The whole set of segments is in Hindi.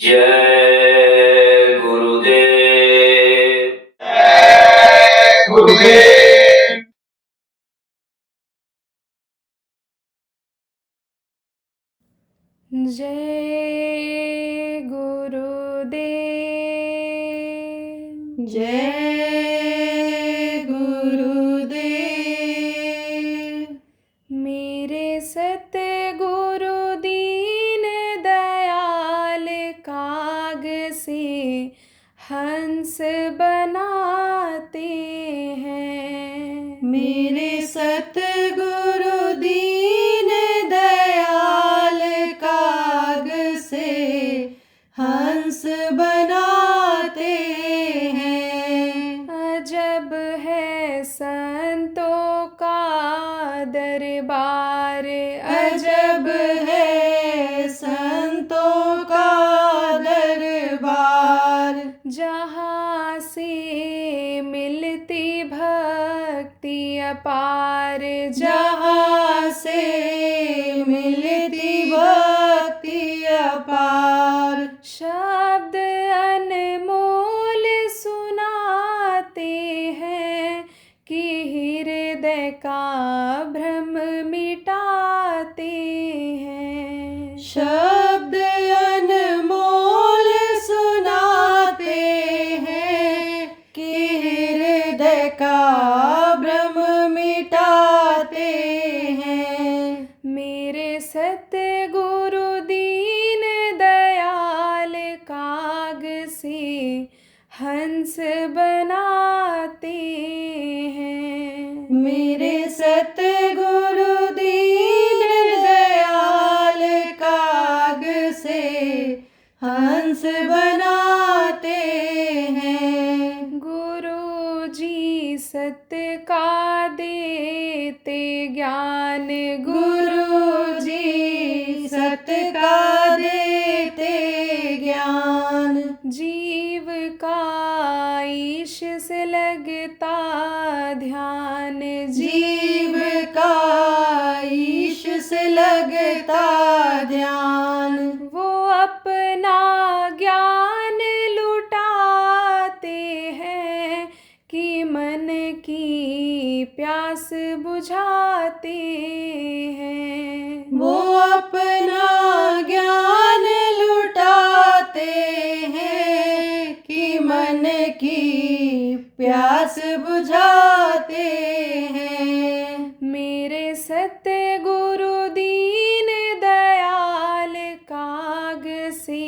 जय गुरुदेव। गुरुदेव। जय गुरुदेव। जय गुरुदेव। मेरे सतगुरु दीन दयाल काग से हंस बनाते हैं। मेरे सतगुरु दीन दयाल काग से हंस बनाते हैं। अजब है संतों का दरबार, अजब है संतों का दरबार। जहाँ से मिलती भक्ति अपार, जहाँ से मिलती भक्ति अपार। शब्द अनमोल सुनाते हैं कि हृदय का भ्रम मिटाते हैं। शब्द अनमोल सुनाते हैं कि हृदय का भ्रम मिटाते हैं। मेरे सतगुरु दीन दयाल काग से हंस बनाते हैं। मेरे सतगुरु दीन दयाल काग से हंस बनाते हैं। गुरु जी सत्य का देते ज्ञान, गुरु जी सत्य का देते ज्ञान। जीव का ईश से लगता ध्यान, जीव का ईश से लगता ध्यान। वो अपना ज्ञान लुटाते हैं कि मन की प्यास बुझाते हैं। वो अपना ज्ञान लुटाते हैं कि मन की प्यास बुझाते हैं। मेरे सतगुरु दीन दयाल काग से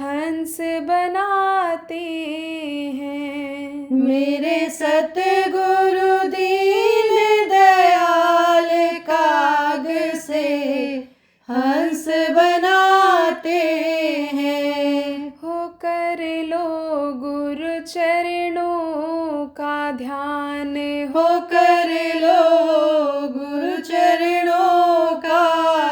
हंस बनाते हैं। मेरे सतगुरु दीन दयाल काग से हंस बनाते हैं। होकर लो गुरु चरणों का ध्यान, होकर लो गुरु चरणों का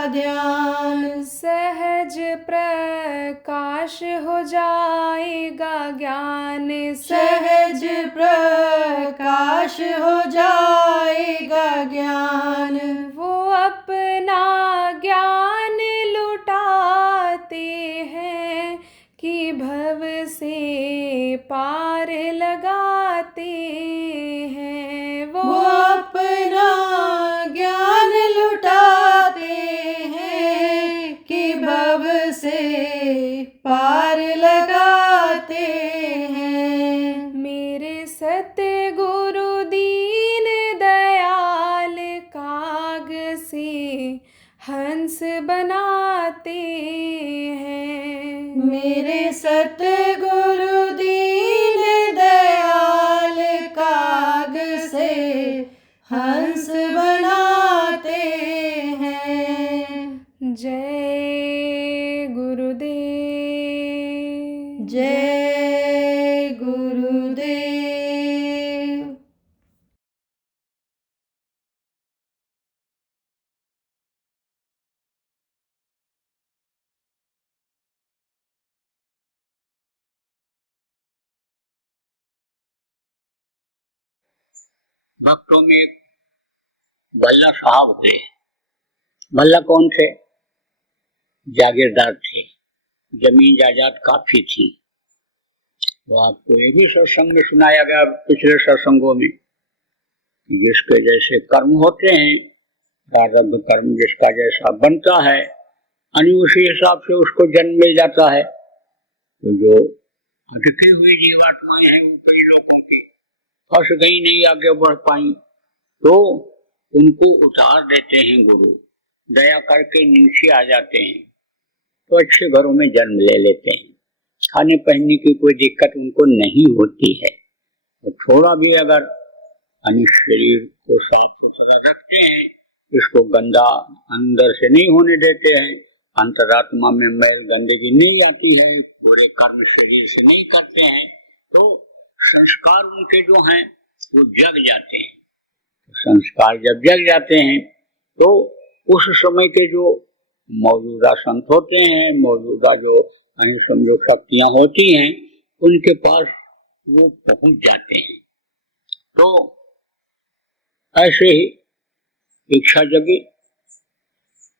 ध्यान। सहज प्रकाश हो जाएगा ज्ञान, सहज प्रकाश हो जाएगा ज्ञान। वो अपना ज्ञान लुटाते हैं कि भव से पार लगाते हैं। वो अपना ज्ञान लुटाते हैं कि भव से पार लगाते हैं। मेरे सतगुरु दीन दयाल काग से हंस बनाते हैं। मेरे सतगुरु दीन दयाल काग से हंस बनाते हैं। जय गुरुदेव। जय गुरुदेव। भक्तों में भल्ला साहब हुए। भल्ला कौन थे? जागीरदार थे, जमीन जायदाद काफी थी। तो आपको ये भी सत्संग में सुनाया गया पिछले सत्संगों में, जिसके जैसे कर्म होते हैं, प्रारब्ध कर्म जिसका जैसा बनता है, यानी उसी हिसाब से उसको जन्म मिल जाता है। तो जो अटकी हुई जीवात्माएं हैं ऊपरी लोगों की, फंस गई, नहीं आगे बढ़ पाई, तो उनको उतार देते हैं गुरु, दया करके नीचे आ जाते हैं, तो अच्छे घरों में जन्म ले लेते हैं। खाने पहनने की कोई दिक्कत उनको नहीं होती है। तो थोड़ा भी अगर यानी शरीर को साफ सुथरा रखते हैं, इसको गंदा अंदर से नहीं होने देते हैं, अंतरात्मा में मैल गंदगी नहीं आती है, पूरे कर्म शरीर से नहीं करते हैं, तो संस्कार उनके जो हैं वो जग जाते हैं। तो संस्कार जब जग जाते हैं तो उस समय के जो मौजूदा संत होते हैं, मौजूदा जो समझो शक्तियां होती हैं, उनके पास वो पहुंच जाते हैं। तो ऐसे ही इच्छा जगी,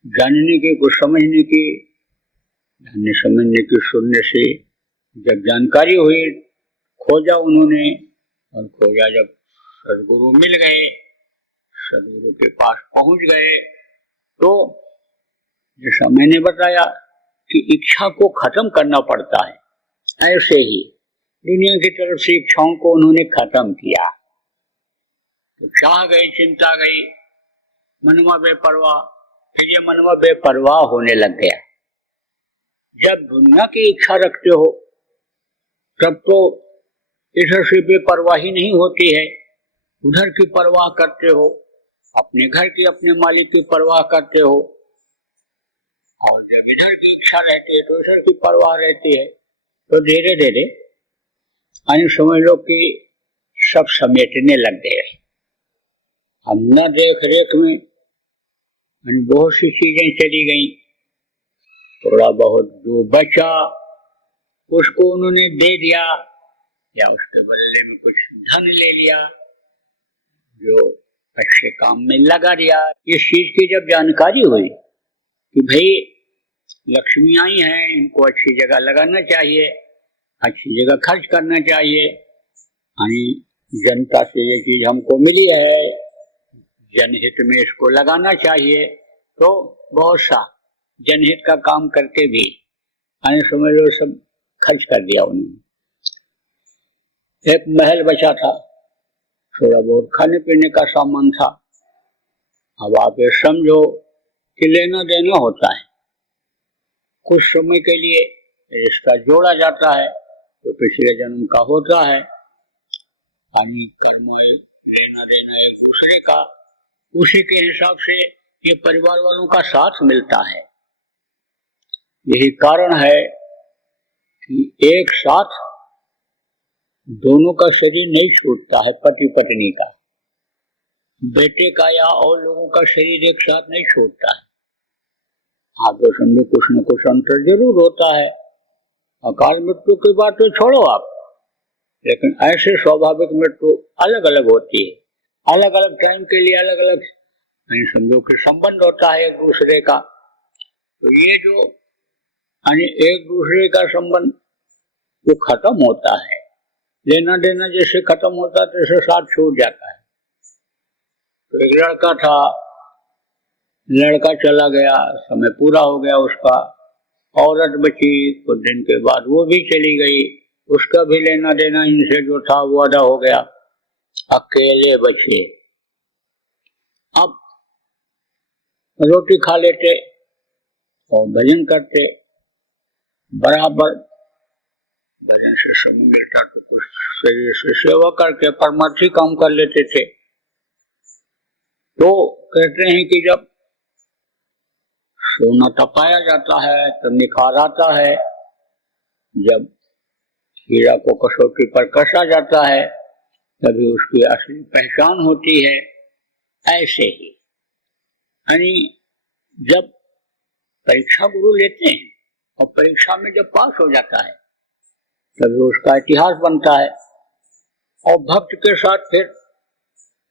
जानने की, कुछ समझने की, जानने समझने की, सुनने से जब जानकारी हुई, खोजा उन्होंने, और खोजा जब सदगुरु मिल गए, सदगुरु के पास पहुंच गए, तो जैसा मैंने बताया कि इच्छा को खत्म करना पड़ता है, ऐसे ही दुनिया की तरफ से इच्छाओं को उन्होंने खत्म किया। तो चाह गई, चिंता गई, मनवा बेपरवाह, फिर ये मनवा बेपरवाह होने लग गया। जब दुनिया की इच्छा रखते हो तब तो इधर से बेपरवाही नहीं होती है, उधर की परवाह करते हो, अपने घर की, अपने मालिक की परवाह करते हो, और जब इधर की इच्छा रहती है तो इधर की परवाह रहती है। तो धीरे धीरे अन्य समझ लो कि सब समेटने लग गए। हम न देख रेख में बहुत सी चीजें चली गई, थोड़ा बहुत जो बचा उसको उन्होंने दे दिया, या उसके बदले में कुछ धन ले लिया, जो अच्छे काम में लगा दिया। इस चीज की जब जानकारी हुई कि भाई लक्ष्मी आई हैं, इनको अच्छी जगह लगाना चाहिए, अच्छी जगह खर्च करना चाहिए, यानी जनता से ये चीज हमको मिली है, जनहित में इसको लगाना चाहिए, तो बहुत सा जनहित का काम करके भी समझ लो सब खर्च कर दिया उन्होंने। एक महल बचा था, थोड़ा बहुत खाने पीने का सामान था। अब आप ये समझो कि लेना देना होता है, कुछ समय के लिए रिश्ता जोड़ा जाता है तो पिछले जन्म का होता है, यानी कर्म लेना देना एक दूसरे का, उसी के हिसाब से ये परिवार वालों का साथ मिलता है। यही कारण है कि एक साथ दोनों का शरीर नहीं छूटता है, पति पत्नी का, बेटे का या और लोगों का शरीर एक साथ नहीं छूटता है। आप तो समझो कुछ न कुछ अंतर जरूर होता है। अकाल मृत्यु की बात तो छोड़ो आप, लेकिन ऐसे स्वाभाविक मृत्यु अलग अलग होती है, अलग अलग टाइम के लिए अलग अलग समझो कि संबंध होता है एक दूसरे का। तो ये जो एक दूसरे का संबंध वो खत्म होता है, लेना देना जैसे खत्म होता है तैसे साथ छूट जाता है। तो एक लड़का था, लड़का चला गया, समय पूरा हो गया उसका, औरत बची, कुछ दिन के बाद वो भी चली गई, उसका भी लेना देना इनसे जो था वो अदा हो गया, अकेले बचे। अब रोटी खा लेते और भजन करते, बराबर भजन से समय मिलता तो कुछ शरीर से सेवा करके परमार्थी काम कर लेते थे। तो कहते हैं कि जब सोना तपाया जाता है तो निखार आता है, जब हीरा को कसौटी पर कसा जाता है तभी उसकी असली पहचान होती है। ऐसे ही यानी जब परीक्षा गुरु लेते हैं और परीक्षा में जब पास हो जाता है तभी उसका इतिहास बनता है, और भक्त के साथ फिर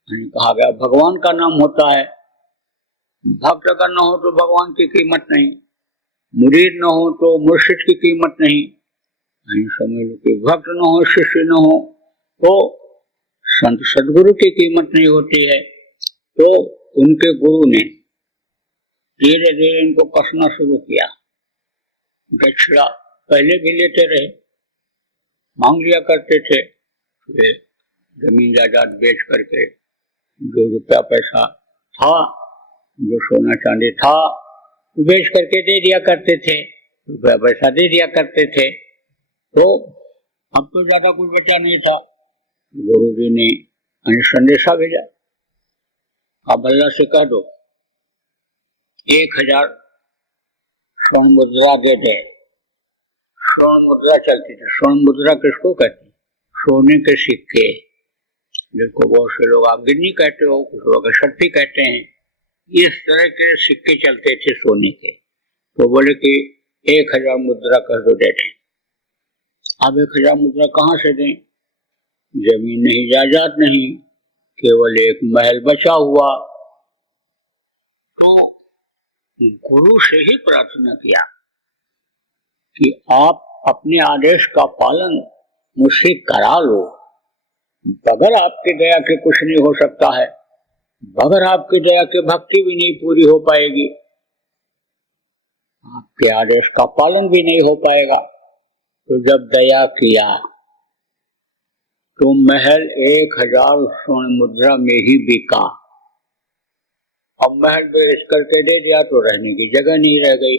कहा गया भगवान का नाम होता है, भक्त अगर न हो तो भगवान की कीमत नहीं, मुरीद न हो तो मुर्शिद की कीमत नहीं। समझ लो कि भक्त न हो, शिष्य न हो तो संत सदगुरु की कीमत नहीं होती है। तो उनके गुरु ने धीरे धीरे इनको कसना शुरू किया। दक्षिणा पहले भी लेते रहे, मांग लिया करते थे, वे जमीन जायदाद बेच करके जो रुपया पैसा था, जो सोना चांदी था, बेच करके दे दिया करते थे, रुपया पैसा दे दिया करते थे। तो अब तो ज्यादा कुछ बचा नहीं था। गुरु जी ने संदेशा भेजा, अब अल्लाह से कह दो 1000 स्वर्ण मुद्रा दे दे। स्वर्ण मुद्रा चलती थी। स्वर्ण मुद्रा किसको कहते हैं? सोने के सिक्के, जिसको बहुत से लोग आप गिन्नी कहते हो, कुछ लोग शक्ति कहते हैं। इस तरह के सिक्के चलते थे सोने के। तो बोले कि 1000 मुद्रा कर दो, दे दें। अब 1000 मुद्रा कहाँ से दें? जमीन नहीं, जायदाद नहीं, केवल एक महल बचा हुआ। तो गुरु से ही प्रार्थना किया कि आप अपने आदेश का पालन मुझसे करा लो। बगैर आपकी दया के कुछ नहीं हो सकता है, बगैर आपकी दया के भक्ति भी नहीं पूरी हो पाएगी, आपके आदेश का पालन भी नहीं हो पाएगा। तो जब दया किया तो महल 1000 स्वर्ण मुद्रा में ही बिका। अब महल बेच करके दे दिया तो रहने की जगह नहीं रह गई।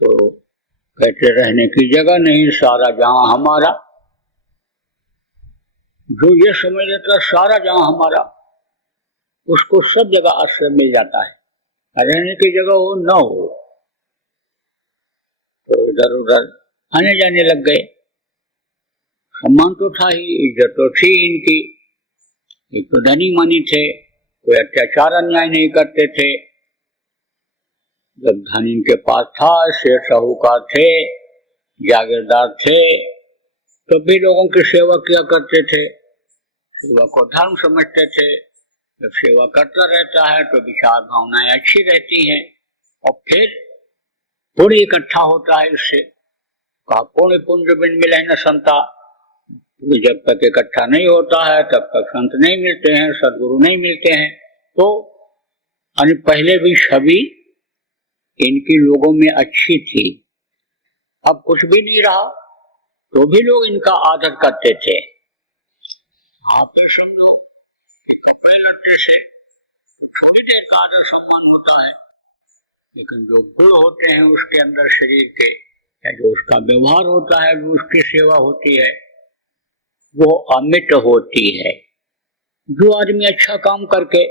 तो कहते रहने की जगह नहीं, सारा जहां हमारा। जो ये समझ लेता सारा जहां हमारा, उसको सब जगह आश्रय मिल जाता है, रहने की जगह हो न हो तो इधर उधर आने जाने लग गए। सम्मान तो था ही, इज्जत तो थी इनकी, एक तो धनी मानी थे, कोई अत्याचार अन्याय नहीं करते थे। जब धन इनके पास था, शेर साहूकार थे, जागीरदार थे, तो भी लोगों की सेवा किया करते थे, सेवा को धर्म समझते थे। जब सेवा करता रहता है तो विचार भावनाएं अच्छी रहती हैं और फिर पुण्य इकट्ठा होता है। इससे कहा पुण्य पुंज बिन मिले न संता। जब तक इकट्ठा नहीं होता है तब तक संत नहीं मिलते हैं, सदगुरु नहीं मिलते हैं। तो पहले भी छवि इनकी लोगों में अच्छी थी, अब कुछ भी नहीं रहा तो भी लोग इनका आदर करते थे। आप समझो कि कपड़े लट्टे से तो थोड़ी देर का आदर सम्मान होता है, लेकिन जो गुण होते हैं उसके अंदर शरीर के, या जो उसका व्यवहार होता है, जो उसकी सेवा होती है, वो अमिट होती है। जो आदमी अच्छा काम करके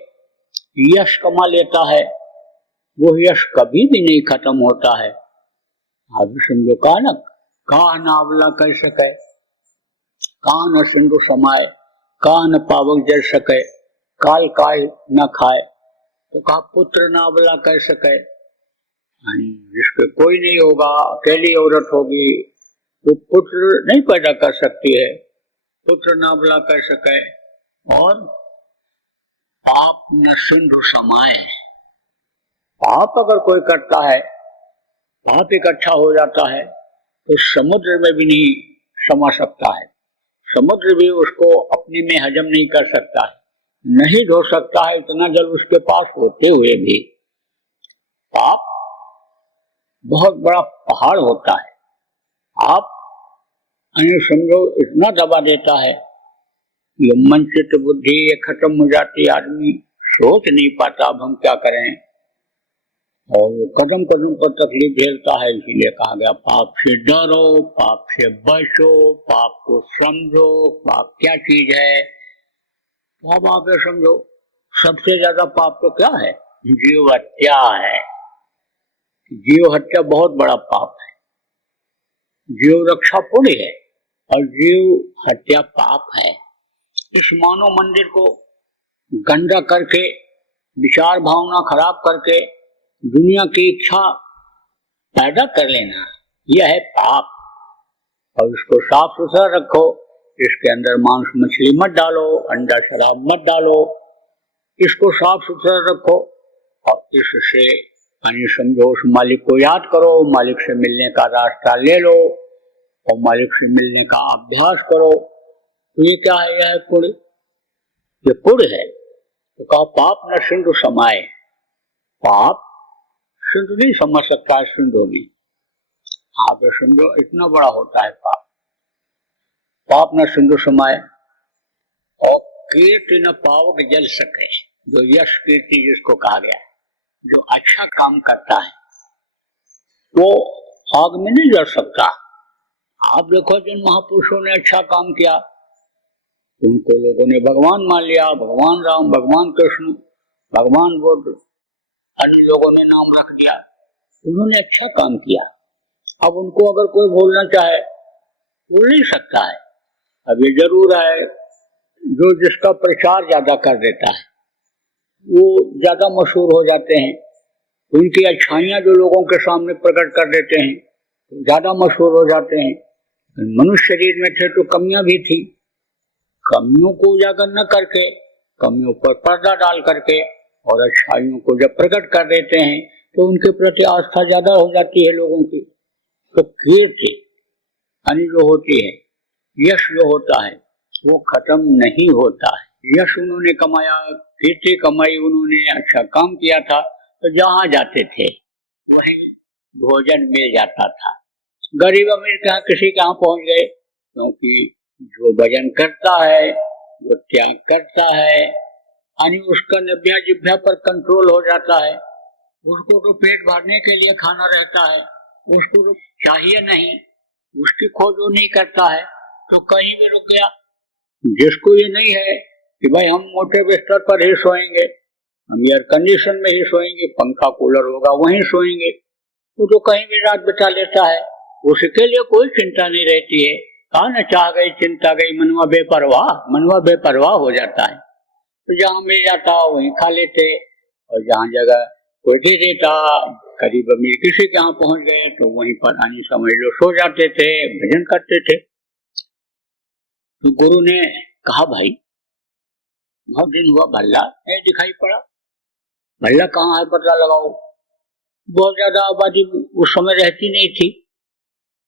यश कमा लेता है, वो यश कभी भी नहीं खत्म होता है। आप समझो कानक कहा नावला कर सके, कान सिंधु समाये, कान पावक जल सके, काल काय न खाए। तो कहा पुत्र नावला कर सके, जिसके कोई नहीं होगा, अकेली औरत होगी, तो पुत्र नहीं पैदा कर सकती है, पुत्र नावला कर सके। और पाप न सिंधु समाये, पाप अगर कोई करता है, पाप इकट्ठा हो जाता है तो समुद्र में भी नहीं समा सकता है, समुद्र भी उसको अपने में हजम नहीं कर सकता है, नहीं ढो सकता है इतना जल उसके पास होते हुए भी। पाप बहुत बड़ा पहाड़ होता है, आप समझो इतना दबा देता है कि मन चित्त बुद्धि ये खत्म हो जाती, आदमी सोच नहीं पाता अब हम क्या करें, और वो कदम कदम पर तकलीफ झेलता है। इसीलिए कहा गया पाप से डरो, पाप से बचो, पाप को समझो, पाप क्या चीज है। तो अब आप समझो सबसे ज्यादा पाप तो क्या है? जीव हत्या है। जीव हत्या बहुत बड़ा पाप है, जीव रक्षा पुण्य है और जीव हत्या पाप है। इस मानव मंदिर को गंदा करके, विचार भावना खराब करके दुनिया की इच्छा पैदा कर लेना, यह है पाप। और इसको साफ सुथरा रखो, इसके अंदर मांस मछली मत डालो, अंडा शराब मत डालो, इसको साफ सुथरा रखो। और इससे यानी समझो उस मालिक को याद करो, मालिक से मिलने का रास्ता ले लो और मालिक से मिलने का अभ्यास करो। तो ये क्या है? यह है पुण्य, ये पुण्य है। तो कहा पाप न सिंधु समाये, पाप सिंधु नहीं समझ सकता है सिंधु भी। आप समझो इतना बड़ा होता है पाप, पाप न सिंधु समाये। और कीर्ति न पावक जल सके, जो यश कीर्ति जिसको कहा गया, जो अच्छा काम करता है वो आग में नहीं जल सकता। आप देखो जिन महापुरुषों ने अच्छा काम किया उनको लोगों ने भगवान मान लिया, भगवान राम, भगवान कृष्ण, भगवान बुद्ध, अन्य लोगों ने नाम रख दिया, उन्होंने अच्छा काम किया। अब उनको अगर कोई बोलना चाहे बोल नहीं सकता है। अब ये जरूर है जो जिसका प्रचार ज्यादा कर देता है वो ज्यादा मशहूर हो जाते हैं, उनकी अच्छाइयां जो लोगों के सामने प्रकट कर देते हैं तो ज्यादा मशहूर हो जाते हैं। मनुष्य शरीर में थे तो कमियां भी थी, कमियों को उजागर न करके, कमियों पर पर्दा डाल करके और अच्छाइयों को जब प्रकट कर देते हैं तो उनके प्रति आस्था ज्यादा हो जाती है लोगों की। तो कीर्ति यानी जो होती है, यश जो होता है वो खत्म नहीं होता है। यश उन्होंने कमाया, कीर्ति कमाई, उन्होंने अच्छा काम किया था, तो जहाँ जाते थे वहीं भोजन मिल जाता था। गरीब अमीर कहाँ किसी के यहाँ पहुंच गए, क्योंकि जो भजन करता है, जो त्याग करता है, यानी उसका नब्या जिभ्या पर कंट्रोल हो जाता है। उसको तो पेट भरने के लिए खाना रहता है, उसको तो चाहिए नहीं, उसकी खोज वो नहीं करता है, तो कहीं भी रुक गया। जिसको ये नहीं है कि भाई हम मोटे बिस्तर पर ही सोएंगे, हम एयर कंडीशन में ही सोएंगे, पंखा कूलर होगा वहीं सोएंगे, वो तो कहीं भी रात बिता लेता है, उसके लिए कोई चिंता नहीं रहती है। कहा न चाह गई चिंता गई, मनवा बेपरवाह, मनवा बेपरवाह हो जाता है। तो जहाँ मिल जाता वहीं खा लेते, और जहाँ जगह कोई नहीं देता, करीब अमीर किसी के यहाँ पहुंच गए तो वहीं पर आनी समझ लो सो जाते थे, भजन करते थे। तो गुरु ने कहा भाई बहुत दिन हुआ भल्ला नहीं दिखाई पड़ा, भल्ला कहाँ है पता लगाओ। बहुत ज्यादा आबादी उस समय रहती नहीं थी,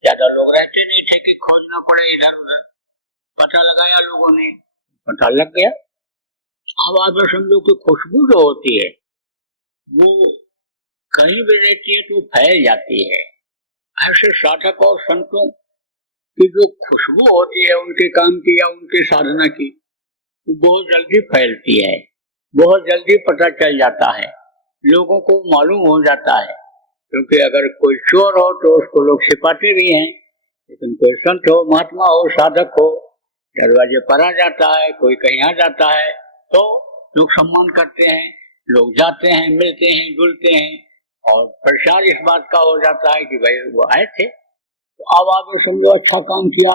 ज्यादा लोग रहते नहीं थे कि खोजना पड़े इधर उधर। पता लगाया लोगों ने, पता लग गया। अब आप समझो कि खुशबू जो होती है वो कहीं भी रहती है तो फैल जाती है। ऐसे साधक और संतों की जो खुशबू होती है उनके काम की या उनकी साधना की, तो बहुत जल्दी फैलती है, बहुत जल्दी पता चल जाता है, लोगों को मालूम हो जाता है। क्योंकि अगर कोई चोर हो तो उसको लोग छिपाते भी हैं, लेकिन कोई संत हो, महात्मा हो, साधक हो, दरवाजे पर आ जाता है, कोई कहीं आ जाता है तो लोग सम्मान करते हैं, लोग जाते हैं, मिलते हैं, जुलते हैं, और प्रचार इस बात का हो जाता है कि भाई वो आए थे। तो अब आप समझो अच्छा काम किया,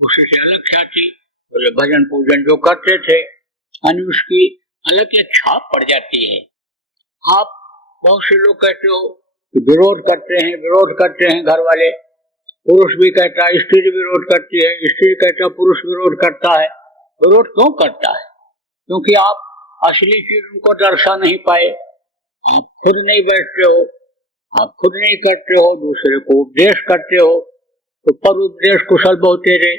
उससे अलग ख्याति, बोले भजन पूजन जो करते थे यानी उसकी अलग एक छाप पड़ जाती है। आप बहुत से लोग कहते हो कि विरोध करते हैं घर वाले, पुरुष भी कहता है, स्त्री विरोध करती है, स्त्री कहता पुरुष विरोध करता है। विरोध क्यों करता है? क्योंकि आप असली चीज उनको दर्शा नहीं पाए, आप खुद नहीं बैठते हो, आप खुद नहीं करते हो, दूसरे को उपदेश करते हो। तो पर उपदेश कुशल बहुत तेरे,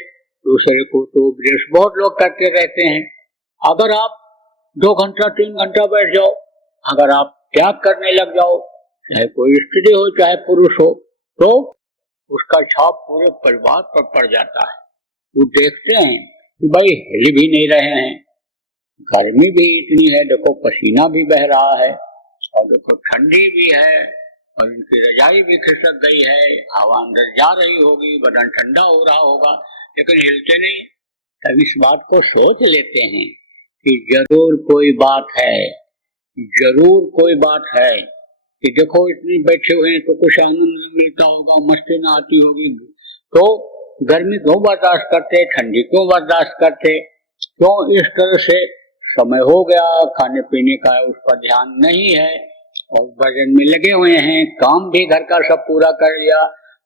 दूसरे को तो उपदेश बहुत लोग करते रहते हैं। अगर आप 2 घंटा 3 घंटा बैठ जाओ, अगर आप त्याग करने लग जाओ, चाहे कोई स्त्री हो चाहे पुरुष हो, तो उसका छाप पूरे परिवार पर पड़ जाता है। वो देखते हैं कि भाई हिल भी नहीं रहे हैं, गर्मी भी इतनी है, देखो पसीना भी बह रहा है, और देखो ठंडी भी है, और इनकी रजाई भी खिसक गई है, हवा अंदर जा रही होगी, बदन ठंडा हो रहा होगा, लेकिन हिलते नहीं। तब इस बात को सोच लेते हैं कि जरूर कोई बात है, जरूर कोई बात है, कि देखो इतनी बैठे हुए हैं तो कुछ आनंद मिलता होगा, मस्ती ना आती होगी। तो गर्मी क्यों बर्दाश्त करते, ठंडी क्यों बर्दाश्त करते, क्यों इस तरह से समय हो गया, खाने पीने का उस पर ध्यान नहीं है, और भजन में लगे हुए हैं, काम भी घर का सब पूरा कर लिया,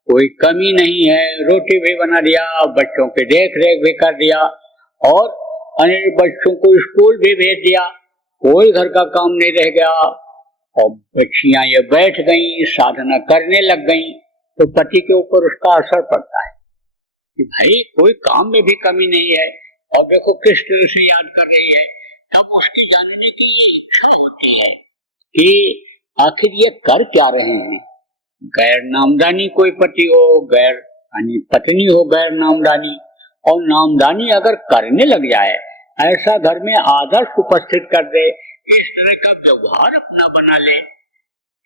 कोई कमी नहीं है, रोटी भी बना दिया, बच्चों के देख रेख भी कर दिया और अन्य बच्चों को स्कूल भी भेज दिया, कोई घर का काम नहीं रह गया और बच्चियां ये बैठ गई, साधना करने लग गई, तो पति के ऊपर उसका असर पड़ता है कि भाई कोई काम में भी कमी नहीं है और देखो किस तरह से याद कर रही है। तब उसकी जानने की इच्छा होती है कि आखिर ये कर क्या रहे हैं। गैर नामदानी कोई पति हो, गैर यानी पत्नी हो गैर नामदानी, और नामदानी अगर करने लग जाए, ऐसा घर में आदर्श उपस्थित कर दे, इस तरह का व्यवहार अपना बना ले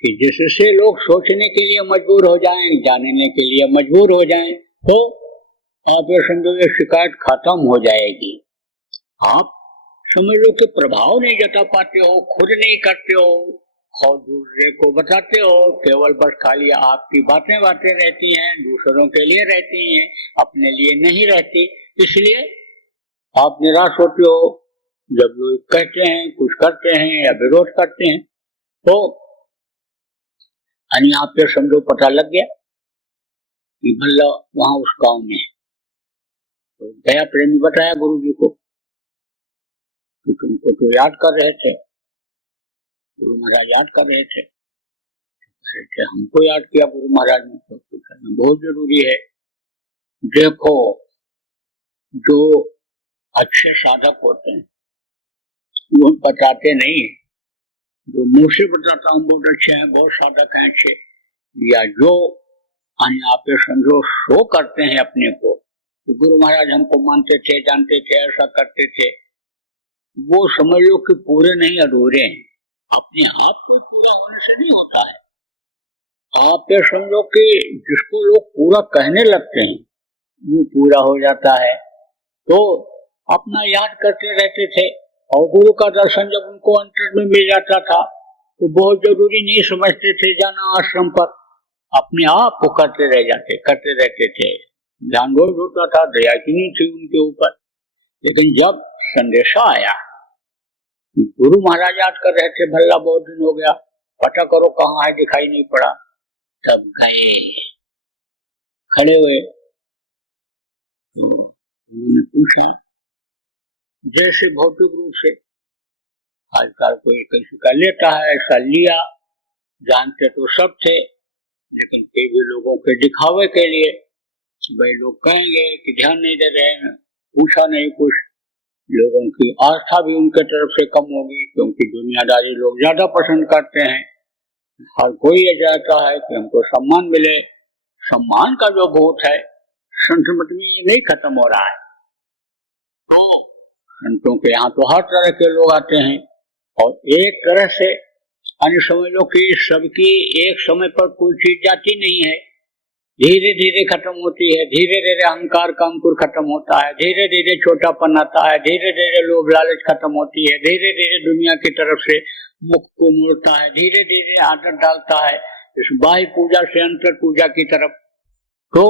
कि जिससे लोग सोचने के लिए मजबूर हो जाएं, जानने के लिए मजबूर हो जाएं, तो आप ये समझो ये शिकायत खत्म हो जाएगी। आप समझ लो कि प्रभाव नहीं जता पाते हो, खुद नहीं करते हो और दूसरे को बताते हो, केवल बस खाली आपकी बातें बातें रहती हैं, दूसरों के लिए रहती हैं, अपने लिए नहीं रहती। इसलिए आप निराश होते हो जब लोग कहते हैं, कुछ करते हैं या विरोध करते हैं। तो आप ये समझो पता लग गया कि भल्ला वहां उस गांव में तो दया प्रेमी बताया गुरु जी को कि तुमको तो याद कर रहे थे, गुरु महाराज याद कर रहे थे, हमको याद किया गुरु महाराज ने, तो करना बहुत जरूरी है। देखो जो अच्छे साधक होते हैं वो बताते नहीं है, जो मुंह से बताता हूँ बहुत अच्छे हैं, बहुत साधक हैं अच्छे, या जो आप समझो शो करते हैं अपने को कि गुरु महाराज हमको मानते थे, जानते थे, ऐसा करते थे, वो समझ लो कि पूरे नहीं अधूरे हैं। अपने आप को पूरा होने से नहीं होता है। आप ये समझो कि जिसको लोग पूरा कहने लगते हैं वो पूरा हो जाता है। तो अपना याद करते रहते थे और गुरु का दर्शन जब उनको अंतर में मिल जाता था तो बहुत जरूरी नहीं समझते थे जाना आश्रम पर, अपने आप को करते रहते थे। ध्यान रोज होता था, दया की नहीं थी उनके ऊपर। लेकिन जब संदेशा आया गुरु महाराज याद कर रहे थे, भल्ला बहुत दिन हो गया, पता करो कहाँ है, दिखाई नहीं पड़ा, तब गए, खड़े हुए, तो उन्होंने पूछा जैसे भौतिक रूप से आजकल कोई किसी का लेता है, ऐसा लिया, जानते तो सब थे, लेकिन कई लोगों के दिखावे के लिए भाई लोग कहेंगे कि ध्यान नहीं दे रहे हैं, पूछा नहीं कुछ, लोगों की आस्था भी उनके तरफ से कम होगी क्योंकि दुनियादारी लोग ज्यादा पसंद करते हैं। हर कोई ये चाहता है कि हमको सम्मान मिले, सम्मान का जो भूत है संस्मृत में ये नहीं खत्म हो रहा है। तो संतों के यहाँ तो हर तरह के लोग आते हैं और एक तरह से अन्य समझ लो कि सबकी एक समय पर कोई चीज जाती नहीं है, धीरे धीरे खत्म होती है, धीरे धीरे अहंकार का अंकुर खत्म होता है, धीरे धीरे छोटापन आता है, धीरे धीरे लोभ लालच खत्म होती है, धीरे धीरे दुनिया की तरफ से मुख को मोड़ता है, धीरे धीरे आदत डालता है इस बाह्य पूजा से अंतर पूजा की तरफ। तो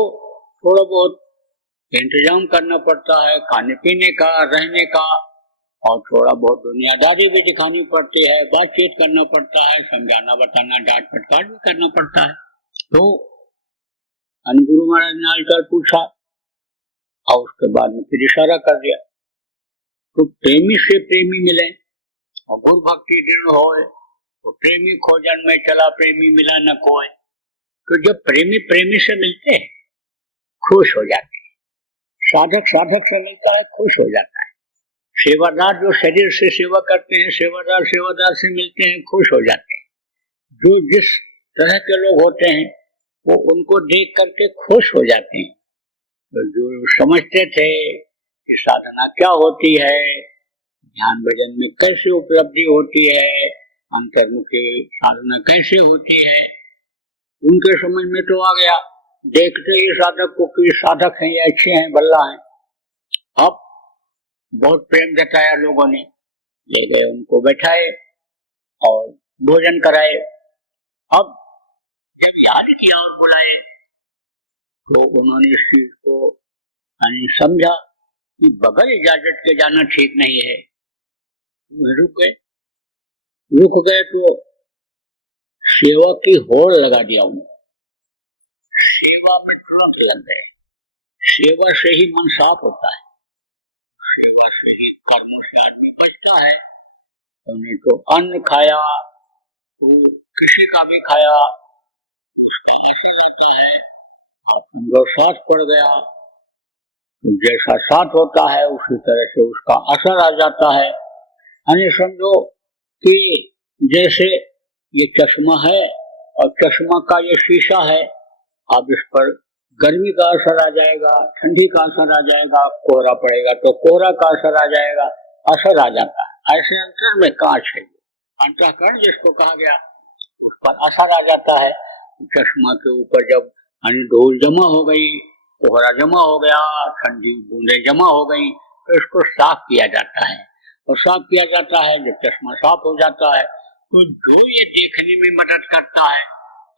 थोड़ा बहुत इंतजाम करना पड़ता है खाने पीने का, रहने का, और थोड़ा बहुत दुनियादारी भी दिखानी पड़ती है, बातचीत करना पड़ता है, समझाना बताना, डांट फटकार भी करना पड़ता है। तो गुरु महाराज ने हालचाल पूछा और उसके बाद में फिर इशारा कर दिया तो प्रेमी से प्रेमी मिले और गुरु भक्ति दृढ़ होए, तो प्रेमी खोजन में चला प्रेमी मिला न कोई। तो जब प्रेमी प्रेमी से मिलते हैं खुश हो जाते हैं, साधक साधक से मिलता है खुश हो जाता है, सेवादार जो शरीर से सेवा करते हैं सेवादार सेवादार से मिलते हैं खुश हो जाते हैं। जो जिस तरह के लोग होते हैं वो उनको देख करके खुश हो जाते हैं। तो जो समझते थे कि साधना क्या होती है, ध्यान भजन में कैसे उपलब्धि होती है, अंतर्मुखी साधना कैसे होती है, उनके समझ में तो आ गया। देखते ही साधक को कि साधक हैं या अच्छे हैं, बल्ला हैं। अब बहुत प्रेम जताया लोगों ने, ले गए उनको बैठाए और भोजन कराए। अब जब याद किया और बुलाए तो उन्होंने इस चीज को समझा कि बगैर इजाजत के जाना ठीक नहीं है। रुक गए तो सेवा की होड़ लगा दिया उन्होंने। सेवा शास्त्रों के अंदर है। सेवा से ही मन साफ होता है, सेवा से ही कर्म से आदमी बचता है। तो नहीं तो अन्न खाया तो किसी का भी खाया उसका साथ पड़ गया, तो जैसा साथ होता है उसी तरह से उसका असर आ जाता है। यानी समझो कि जैसे ये चश्मा है और चश्मा का ये शीशा है, अब इस पर गर्मी का असर आ जाएगा, ठंडी का असर आ जाएगा, कोहरा पड़ेगा तो कोहरा का असर आ जाएगा, असर आ जाता है। ऐसे अंतर में कांच है, अंतःकरण जिसको कहा गया उस पर असर आ जाता है। चश्मा के ऊपर जब धूल जमा हो गई, कोहरा जमा हो गया, ठंडी बूंदें जमा हो गई, तो इसको साफ किया जाता है। और साफ किया जाता है जब चश्मा साफ हो जाता है, तो जो ये देखने में मदद करता है,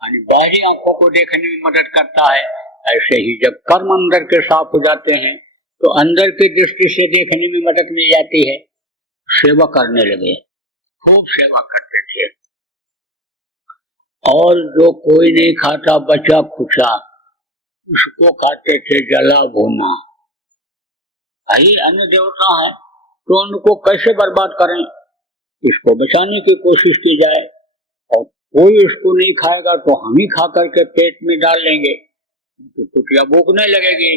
यानी बाहरी आंखों को देखने में मदद करता है, ऐसे ही जब कर्म अंदर के साफ हो जाते हैं तो अंदर की दृष्टि से देखने में मदद मिल जाती है। सेवा करने लगे, खूब सेवा करते थे। और जो कोई नहीं खाता बचा खुचा, उसको खाते थे जला भुना। भाई अन्य देवता है तो उनको कैसे बर्बाद करें, इसको बचाने की कोशिश की जाए। और कोई इसको नहीं खाएगा तो हम ही खा करके पेट में डाल लेंगे, तो कुटिया भूखने लगेगी।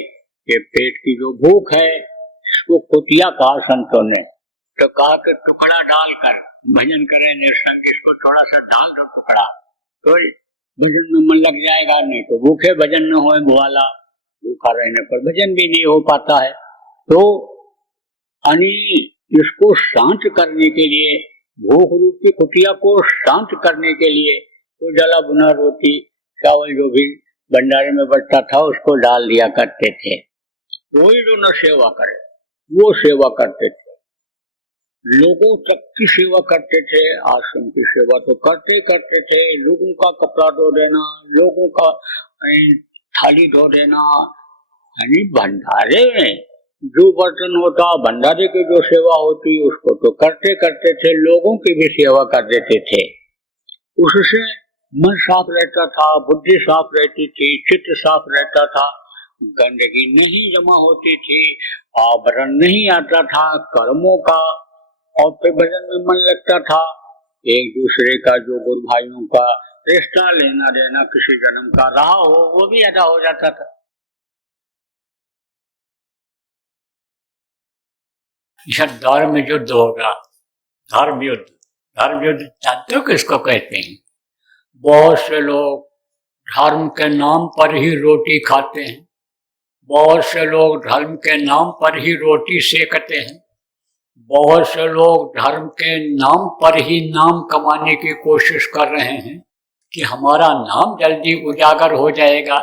ये पेट की जो भूख है इसको कुटिया कहा संतों ने, तो कहा कि टुकड़ा डालकर भजन करें निसंग, इसको थोड़ा सा डाल दो टुकड़ा, तो भजन में मन लग जाएगा। नहीं तो भूखे भजन न होए भुआला, भूखा रहने पर भजन भी नहीं हो पाता है। तो इसको शांत करने के लिए, भूख रूपी कुटिया को शांत करने के लिए, तो जला भुना रोटी चावल जो भी भंडारे में बचता था उसको डाल दिया करते थे। कोई जो न सेवा करे वो सेवा करते थे, लोगों तक की सेवा करते थे, आश्रम की सेवा तो करते करते थे। लोगों का कपड़ा धो देना, लोगों का थाली धो देना, यानी भंडारे में जो बर्तन होता, भंडारे की जो सेवा होती उसको तो करते करते थे, लोगों की भी सेवा कर देते थे। उससे मन साफ रहता था, बुद्धि साफ रहती थी, चित्त साफ रहता था, गंदगी नहीं जमा होती थी, आवरण नहीं आता था कर्मों का, और फिर भजन में मन लगता था। एक दूसरे का जो गुरु भाइयों का रिश्ता लेना देना किसी जन्म का रहा हो वो भी अदा हो जाता था। यह धर्म युद्ध होगा, धर्म युद्ध, धर्म युद्ध जानते हो किसको कहते हैं? बहुत से लोग धर्म के नाम पर ही रोटी खाते हैं, बहुत से लोग धर्म के नाम पर ही रोटी सेकते हैं, बहुत से लोग धर्म के नाम पर ही नाम कमाने की कोशिश कर रहे हैं कि हमारा नाम जल्दी उजागर हो जाएगा,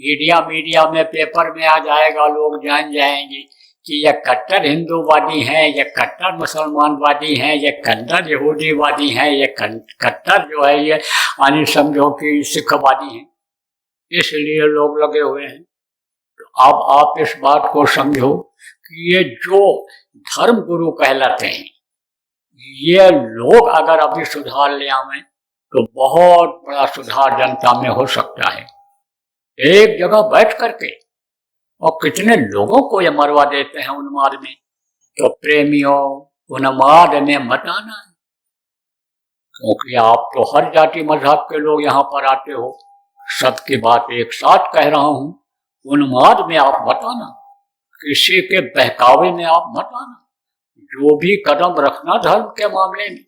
मीडिया में पेपर में आ जाएगा, लोग जान जाएंगे कि ये कट्टर हिंदूवादी हैं, ये कट्टर मुसलमानवादी हैं, ये कट्टर यहूदीवादी हैं, ये कट्टर जो है ये यानी समझो कि सिखवादी हैं। इसलिए लोग लगे हुए हैं। तो अब आप इस बात को समझो कि ये जो धर्म गुरु कहलाते हैं, ये लोग अगर अभी सुधार ले आवे तो बहुत बड़ा सुधार जनता में हो सकता है। एक जगह बैठ करके और कितने लोगों को ये मरवा देते हैं उन्माद में। तो प्रेमियों, उन्माद में मत आना, क्योंकि आप तो हर जाति मजहब के लोग यहाँ पर आते हो। सबकी बात एक साथ कह रहा हूँ, उन्माद में आप मत आना, किसी के बहकावे में आप मत आना। जो भी कदम रखना धर्म के मामले में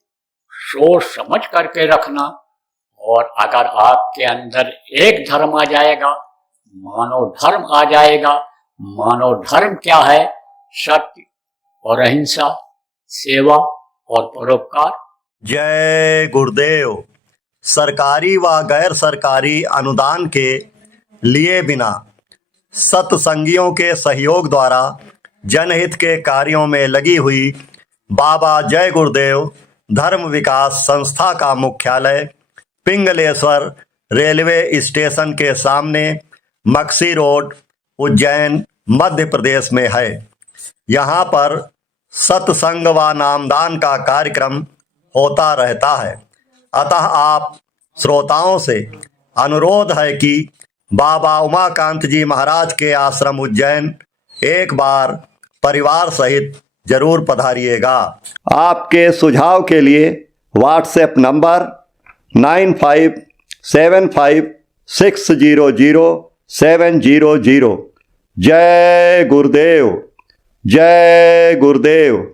सोच समझ करके रखना। और अगर आपके अंदर एक धर्म आ जाएगा, मानव धर्म आ जाएगा। मानव धर्म क्या है? सत्य और अहिंसा, सेवा और परोपकार। जय गुरुदेव। सरकारी व गैर सरकारी अनुदान के लिए बिना सत्संगियों के सहयोग द्वारा जनहित के कार्यों में लगी हुई बाबा जय गुरुदेव धर्म विकास संस्था का मुख्यालय पिंगलेश्वर रेलवे स्टेशन के सामने मक्सी रोड, उज्जैन, मध्य प्रदेश में है। यहाँ पर सत्संग व नामदान का कार्यक्रम होता रहता है। अतः आप श्रोताओं से अनुरोध है कि बाबा उमाकांत जी महाराज के आश्रम उज्जैन एक बार परिवार सहित जरूर पधारिएगा। आपके सुझाव के लिए व्हाट्सएप नंबर 9575600700। जय गुरुदेव, जय गुरुदेव।